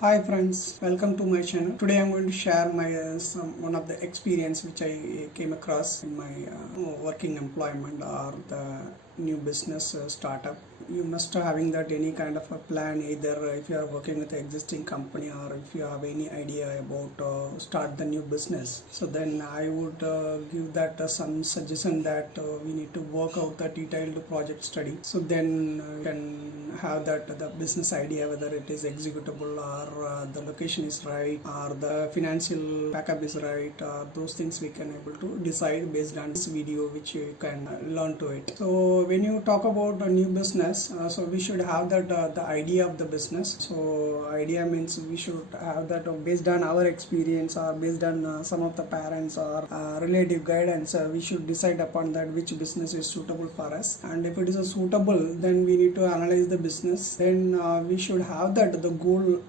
Hi friends, welcome to my channel. Today I'm going to share my one of the experience which I came across in my working employment or the new business startup. You must having that any kind of a plan, either if you are working with an existing company or if you have any idea about start the new business. So then I would give that some suggestion that we need to work out the detailed project study. So then you can have that the business idea, whether it is executable or the location is right or the financial backup is right, those things we can able to decide based on this video which you can learn to it. So when you talk about a new business, so we should have that the idea of the business. So idea means we should have that based on our experience or based on some of the parents or relative guidance. We should decide upon that which business is suitable for us, and if it is a suitable, then we need to analyze the business. Then we should have that the goal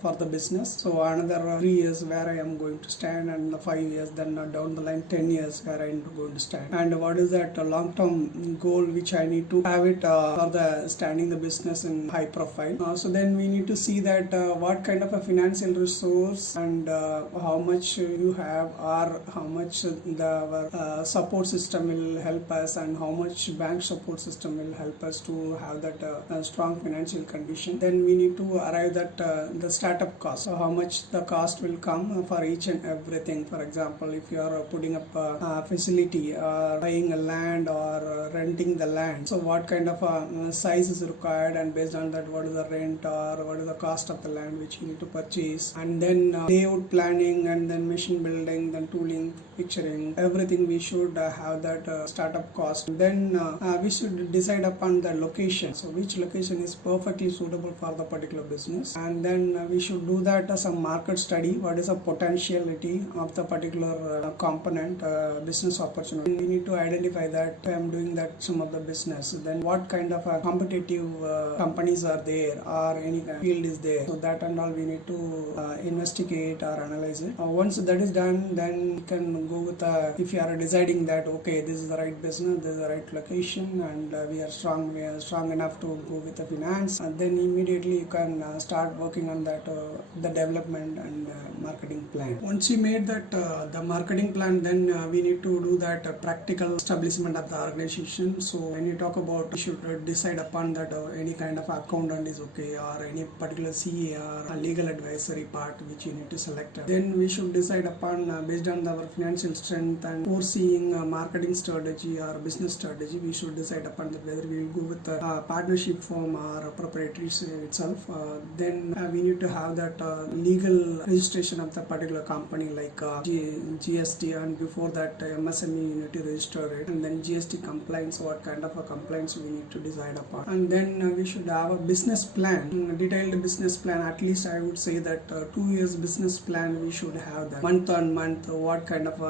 for the business. So another 3 years where I am going to stand, and 5 years, then down the line 10 years where I am going to stand, and what is that long term goal which I need to have it for the standing the business in high profile. So then we need to see that what kind of a financial resource and how much you have, or how much the support system will help us, and how much bank support system will help us to have that strong financial condition. Then we need to arrive at the startup cost. So how much the cost will come for each and everything. For example, if you are putting up a facility, buying a land or renting the land, so what kind of size is required, and based on that what is the rent or what is the cost of the land which you need to purchase, and then layout planning, and then machine building, then tooling, picturing, everything we should have that startup cost. Then we should decide upon the location, so which location is perfectly suitable for the particular business, and then we should do that some market study, what is the potentiality of the particular component business opportunity. We need to identify that I am doing that some of the business, then what kind of competitive companies are there or any field is there. So that and all we need to investigate or analyze it. Once that is done, then you can go with if you are deciding that okay, this is the right business, this is the right location, and we are strong enough to go with the finance, and then immediately you can start working on that the development and marketing plan. Once you made that the marketing plan, then we need to do that practical establishment of the organization. So when you talk about, you should decide upon that any kind of accountant is okay, or any particular CA or a legal advisory part which you need to select. Then we should decide upon based on our financial strength and foreseeing marketing strategy or business strategy. We should decide upon that whether we will go with a partnership firm or a proprietorship itself. Then we need to have that legal registration of the particular company, like GST, and before that MSME you need to register it, and then GST compliance, what kind of a compliance we need to decide upon. And then we should have a business plan, detailed business plan. At least I would say that 2 years business plan we should have that, month on month what kind of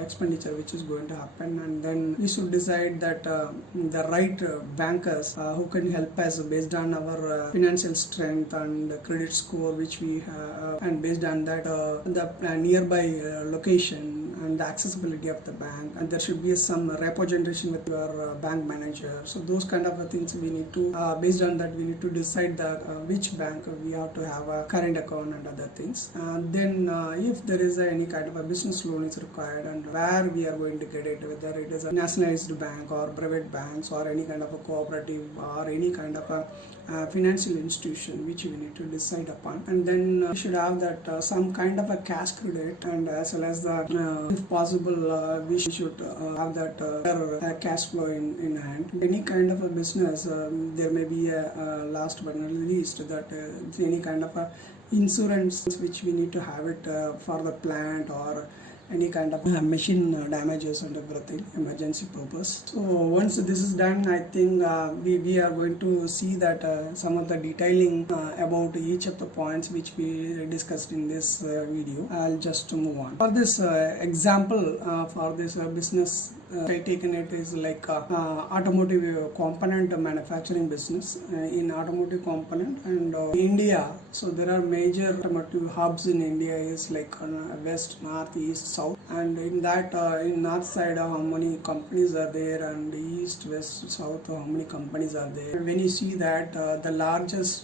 expenditure which is going to happen, and then we should decide that the right bankers who can help us based on our financial strength and credit score which we have, and based on that the nearby location and the accessibility of the bank, and there should be some repo generation with your bank manager. So those kind of things we need to based on that we need to decide the which bank we have to have a current account and other things. Then if there is any kind of a business loan is required, and where we are going to get it, whether it is a nationalized bank or private banks or any kind of a cooperative or any kind of a financial institution which we need to decide upon. And then we should have that some kind of a cash credit, and as well as the if possible we should have that cash flow in hand. Any kind of a business, there may be a last but not least that any kind of a insurance which we need to have it for the plant or any kind of machine damages and everything, emergency purpose. So once this is done, I think we are going to see that some of the detailing about each of the points which we discussed in this video. I'll just move on. For this example, for this business I taken it is like automotive component manufacturing business in automotive component and India. So there are major automotive hubs in India is like west, north, east, south, and in that in north side how many companies are there, and east, west, south how many companies are there. When you see that the largest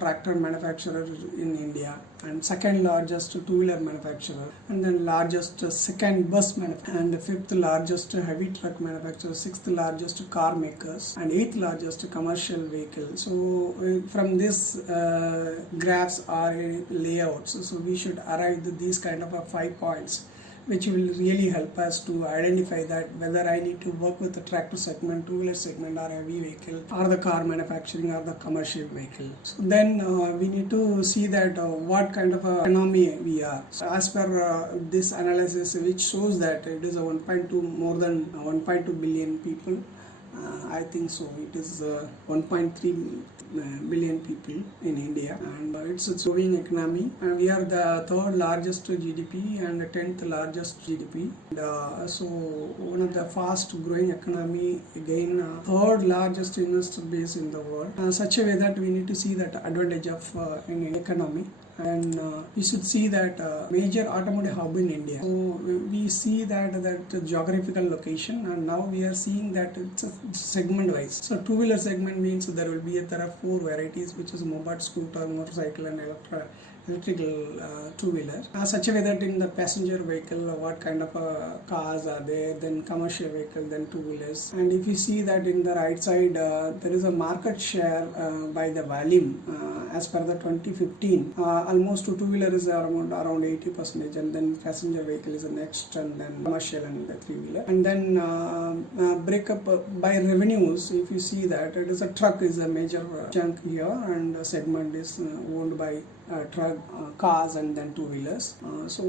tractor manufacturer in India, and second largest two-wheeler manufacturer, and then largest second bus manufacturer, and the fifth largest heavy truck manufacturer, sixth largest car makers, and eighth largest commercial vehicle. So from this graphs or layouts, so we should arrive at these kind of 5 points, which will really help us to identify that whether I need to work with the tractor segment, two-wheeler segment, or heavy vehicle, or the car manufacturing, or the commercial vehicle. So then we need to see that what kind of economy we are. So as per this analysis, which shows that it is a 1.2, more than 1.2 billion people. I think so. It is 1.3 billion people in India, and it's a growing economy. And we are the third largest GDP and the 10th largest GDP. And, so one of the fast growing economy, again third largest investor base in the world. Such a way that we need to see that advantage of in economy. And we should see that major automotive hub in India. So we see that geographical location, and now we are seeing that it's a segment wise. So two-wheeler segment means there will be there are 4 varieties, which is moped, scooter, motorcycle, and electrical two-wheeler. Such a way that in the passenger vehicle, what kind of cars are there, then commercial vehicle, then two-wheelers. And if you see that in the right side, there is a market share by the volume. As per the 2015, almost two-wheeler is around 80%, and then passenger vehicle is the next, and then commercial and the three-wheeler. And then breakup by revenues, if you see that it is a truck is a major chunk here, and the segment is owned by truck, cars, and then two-wheelers. So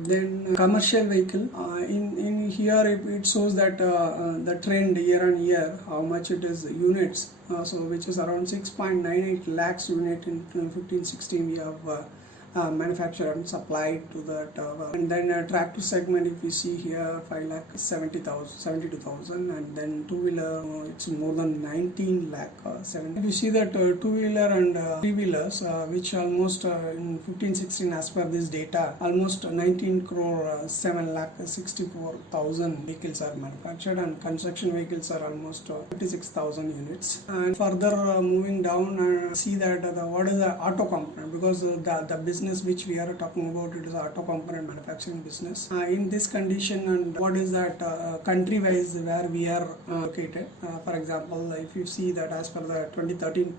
then commercial vehicle, in here it shows that the trend year on year, how much it is units, so which is around 6.98 lakhs unit in 2015-16. We have manufactured and supplied to that, and then tractor segment, if you see here, 5,70,000, and then two-wheeler it's more than 19 lakh 7. If you see that two-wheeler and three-wheelers, which almost in 15-16, as per this data, almost 19 crore 7 lakh 64,000 vehicles are manufactured, and construction vehicles are almost 56,000 units. And further moving down, see that what is the auto component, because the business which we are talking about, it is auto component manufacturing business. In this condition, and what is that country wise where we are located. For example, if you see that as per the 2013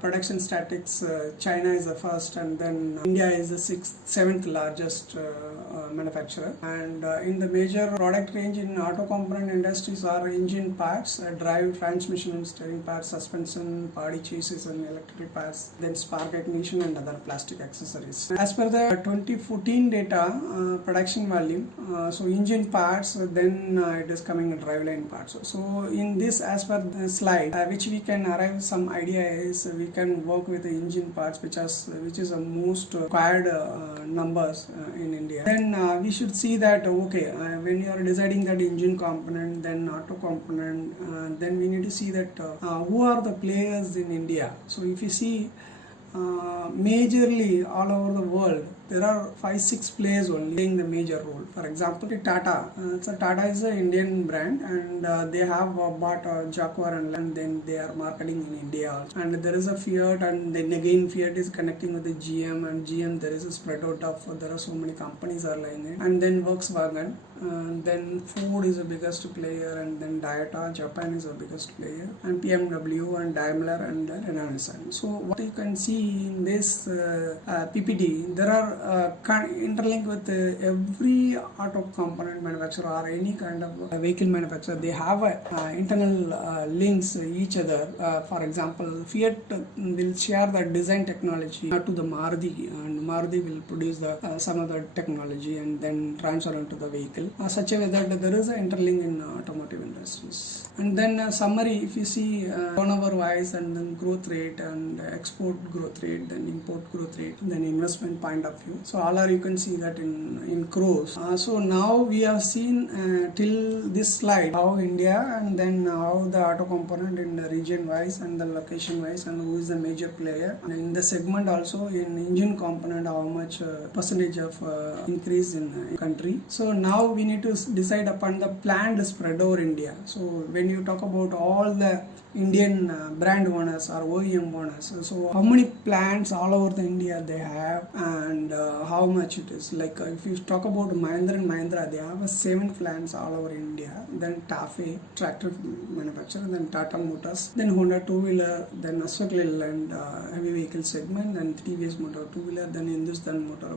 production statistics, China is the first, and then India is the 7th largest manufacturer. And in the major product range in auto component industries are engine parts, drive, transmission and steering parts, suspension, body chassis and electrical parts, then spark ignition and other plastic accessories. As per the 2014 data, production volume, so engine parts, then it is coming in driveline parts. So in this, as per the slide, which we can arrive some idea is we can work with the engine parts, which is the most required numbers in India. Then we should see that okay, when you are deciding that engine component, then auto component, then we need to see that who are the players in India. So if you see, majorly all over the world, there are 5-6 players only playing the major role. For example, Tata. So Tata is an Indian brand, and they have bought Jaguar, and then they are marketing in India also. And there is a Fiat, and then again Fiat is connecting with the GM, and GM there is a spread out of, there are so many companies are lying in. And then Volkswagen, then Ford is the biggest player, and then Toyota Japan is the biggest player, and BMW and Daimler and Renault Nissan. So what you can see in this PPT, there are interlinked with every auto component manufacturer or any kind of vehicle manufacturer. They have internal links each other. For example, Fiat will share the design technology to the Maruti, and Maruti will produce some of the technology and then transfer into the vehicle. Such a way that there is an interlink in automotive industries. And then summary, if you see turnover wise, and then growth rate, and export growth rate, then import growth rate, then investment point of view, automotive. So all are, you can see that in crores. So now we have seen till this slide how India, and then how the auto component in the region wise and the location wise, and who is the major player, and in the segment also in engine component how much percentage of increase in country. So now we need to decide upon the planned spread over India. So when you talk about all the Indian brand owners or OEM owners, so how many plants all over the India they have, and how much it is. Like if you talk about Mahindra and Mahindra, they have 7 plants all over India. Then TAFE, tractor manufacturer, then Tata Motors, then Honda two-wheeler, then Ashok Leyland heavy vehicle segment, then TVS Motor two-wheeler, then Hindustan Motor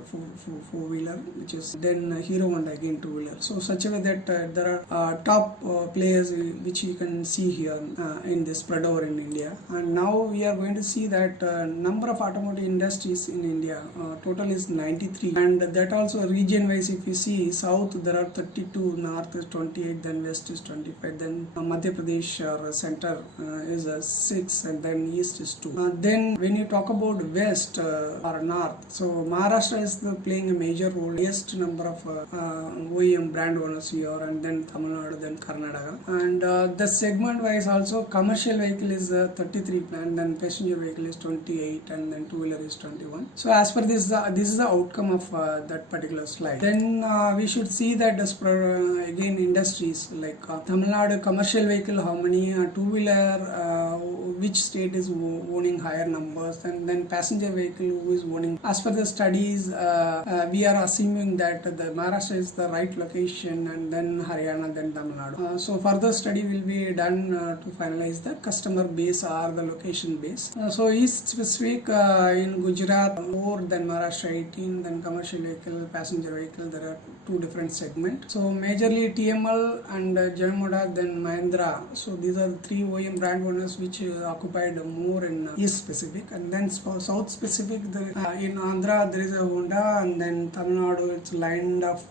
four-wheeler, which is then Hero Honda again two-wheeler. So such a way that there are top players which you can see here in this spread over in India. And now we are going to see that number of automotive industries in India total is 93, and that also region wise, if you see south there are 32, north is 28, then west is 25, then Madhya Pradesh or center is 6, and then east is 2. Then when you talk about west or north, so Maharashtra is playing a major role, highest number of OEM brand owners here, and then Tamil Nadu, then Karnataka. And the segment wise also, commercial vehicle is 33 plant, then passenger vehicle is 28, and then two-wheeler is 21. So as per this is the outcome of that particular slide. Then we should see that again industries like Tamil Nadu commercial vehicle, how many, two-wheeler, which state is owning higher numbers, and then passenger vehicle who is owning. As per the studies, we are assuming that the Maharashtra is the right location, and then Haryana, then Tamil Nadu. So further study will be done to finalize the customer base or the location base. So east specific in Gujarat more than Maharashtra 18, then commercial vehicle, passenger vehicle, there are 2 different segments. So majorly TML and Jayamada, then Mahindra. So these are 3 OEM brand owners which occupied more in east specific, and then south specific in Andhra there is a Honda, and then Tamil Nadu it's lined up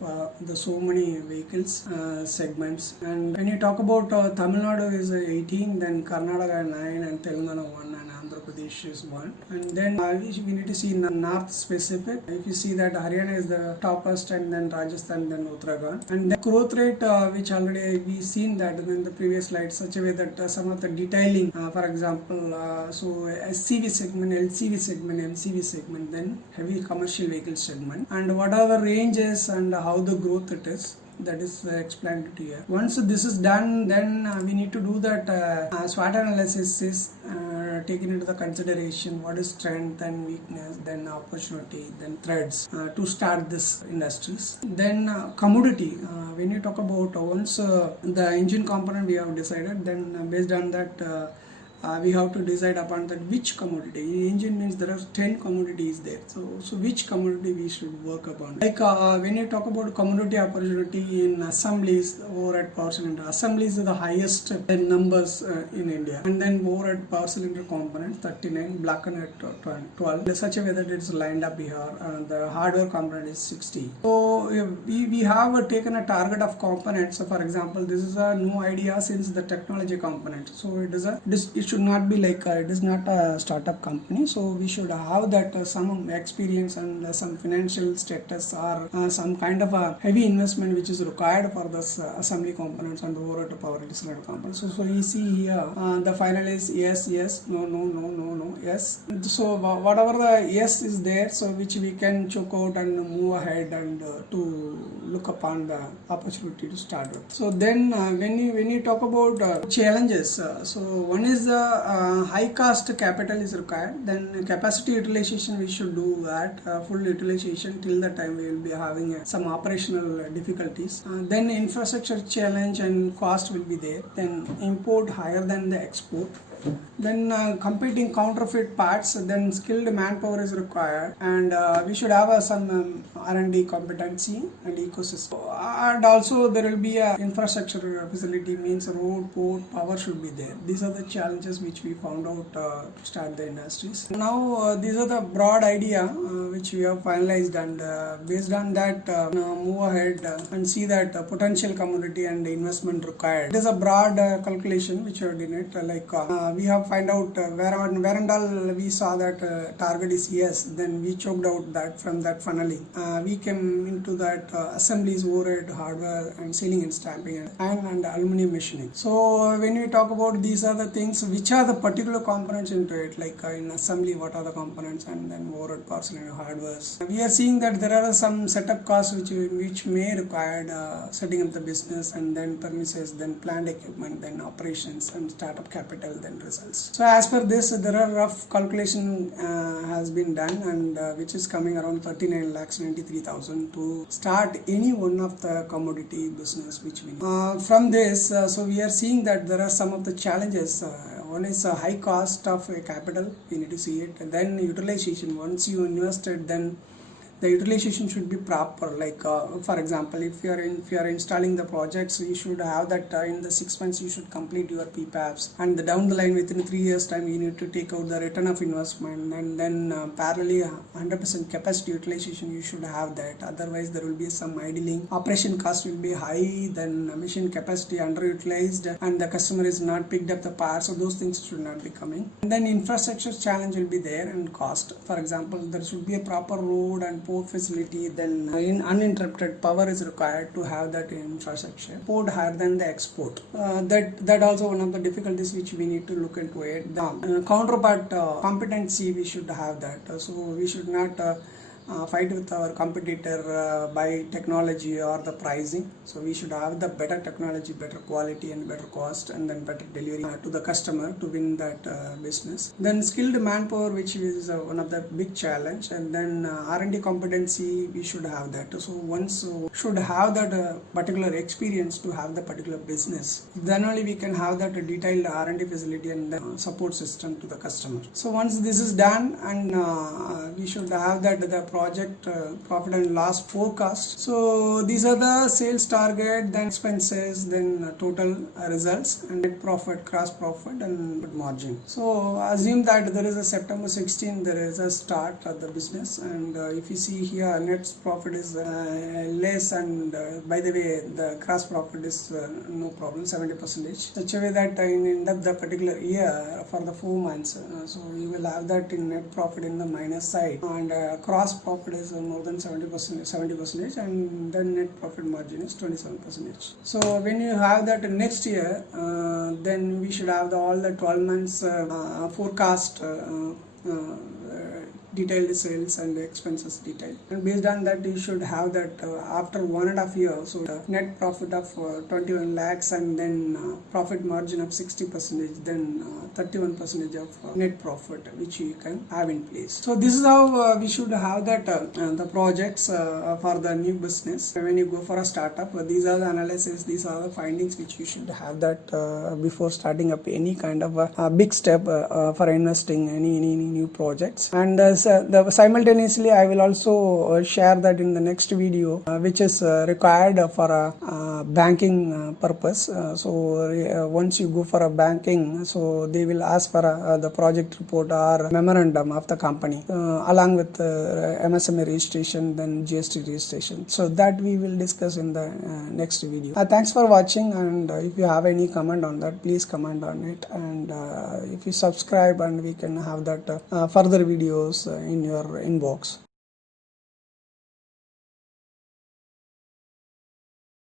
the so many vehicles segments. And when you talk about Tamil Nadu is 18, then Karnataka 9, and Telangana 1, and Andhra Pradesh is 1. And then we need to see in the north specific. If you see that Haryana is the topest, and then Rajasthan, then Uttarakhand. And the growth rate which already we seen that in the previous slide, such a way that some of the detailing, for example, so SCV segment, LCV segment, MCV segment, then heavy commercial vehicle segment, and what are the ranges and how the growth it is. That is explained to here. Once this is done, then we need to do that SWOT analysis is taken into the consideration what is strength and weakness, then opportunity, then threats to start this industries. Then commodity, when you talk about once the engine component we have decided, then based on that we have to decide upon that which commodity. In engine means there are 10 commodities there. So which commodity we should work upon. Like when you talk about commodity opportunity in assemblies, overhead power cylinder. Assemblies are the highest numbers in India. And then overhead power cylinder components 39, black and white 12. In such a way that it's lined up here. And the hardware component is 60. So we have taken a target of components. So for example, this is a new idea since the technology component. So it should not be like it is not a startup company, so we should have that some experience and some financial status or some kind of a heavy investment which is required for this assembly components and overhead power cylinder components. So you see here the final is yes, no, yes. So whatever the yes is there, so which we can choke out and move ahead and to look upon the opportunity to start with. So then when you talk about challenges, so one is the high cost capital is required. Then capacity utilization we should do that full utilization till the time we will be having some operational difficulties. Then infrastructure challenge and cost will be there. Then import higher than the export. Then competing counterfeit parts, then skilled manpower is required, and we should have some R&D competency and ecosystem. And also there will be a infrastructure facility, means road, port, power should be there. These are the challenges challenges which we found out to start the industries. Now these are the broad idea which we have finalized, and based on that move ahead and see that potential commodity and investment required. It is a broad calculation which we have done it, we have find out where and all we saw that target is yes, then we choked out that from that funneling. We came into that assemblies, overhead, hardware and sealing and stamping and iron and aluminum machining. So when we talk about these are the things which are the particular components into it, in assembly what are the components, and then overhead parcel and hardwares. We are seeing that there are some setup costs which may require setting up the business, and then premises, then planned equipment, then operations and startup capital, then results. So as per this, there are rough calculation has been done, and which is coming around 39,93,000 to start any one of the commodity business which we need. From this, so we are seeing that there are some of the challenges. One is a high cost of capital, we need to see it, and then utilization. Once you invested, then the utilization should be proper. For example, if you are installing the projects, you should have that in the 6 months you should complete your PPAPs, and down the line within 3 years time you need to take out the return of investment, and then parallelly 100% capacity utilization you should have that. Otherwise there will be some idling, operation cost will be high, then machine capacity underutilized, and the customer is not picked up the parts, so those things should not be coming. And then infrastructure challenge will be there, and cost. For example, there should be a proper road and port facility, then uninterrupted power is required to have that infrastructure. Port higher than the export. That also one of the difficulties which we need to look into it. The counterpart competency, we should have that. So we should not fight with our competitor by technology or the pricing. So we should have the better technology, better quality and better cost, and then better delivery to the customer to win that business. Then skilled manpower, which is one of the big challenge, and then R&D competency, we should have that. So once should have that particular experience to have the particular business. Then only we can have that detailed R&D facility and the support system to the customer. So once this is done, and we should have that the project profit and loss forecast. So these are the sales target, then expenses, then total results, and net profit, gross profit and margin. So assume that there is a September 16, there is a start of the business, and if you see here net profit is less, and by the way the gross profit is no problem, 70%, such a way that in the particular year for the 4 months, so you will have that in net profit in the minus side, and gross profit is more than 70%, and then net profit margin is 27%. So when you have that next year, then we should have all the 12 months forecast, detailed sales and expenses detail, and based on that you should have that after 1.5 years, so net profit of 21 lakhs, and then profit margin of 60%, then 31% of net profit which you can have in place. So this is how we should have that the projects for the new business. When you go for a startup, these are the analysis, these are the findings which you should have that before starting up any kind of a big step for investing any new projects. And simultaneously I will also share that in the next video, which is required for a banking purpose. So once you go for a banking, so they will ask for the project report or memorandum of the company along with MSME registration, then GST registration. So that we will discuss in the next video. Thanks for watching, and if you have any comment on that, please comment on it, and if you subscribe, and we can have that further videos in your inbox.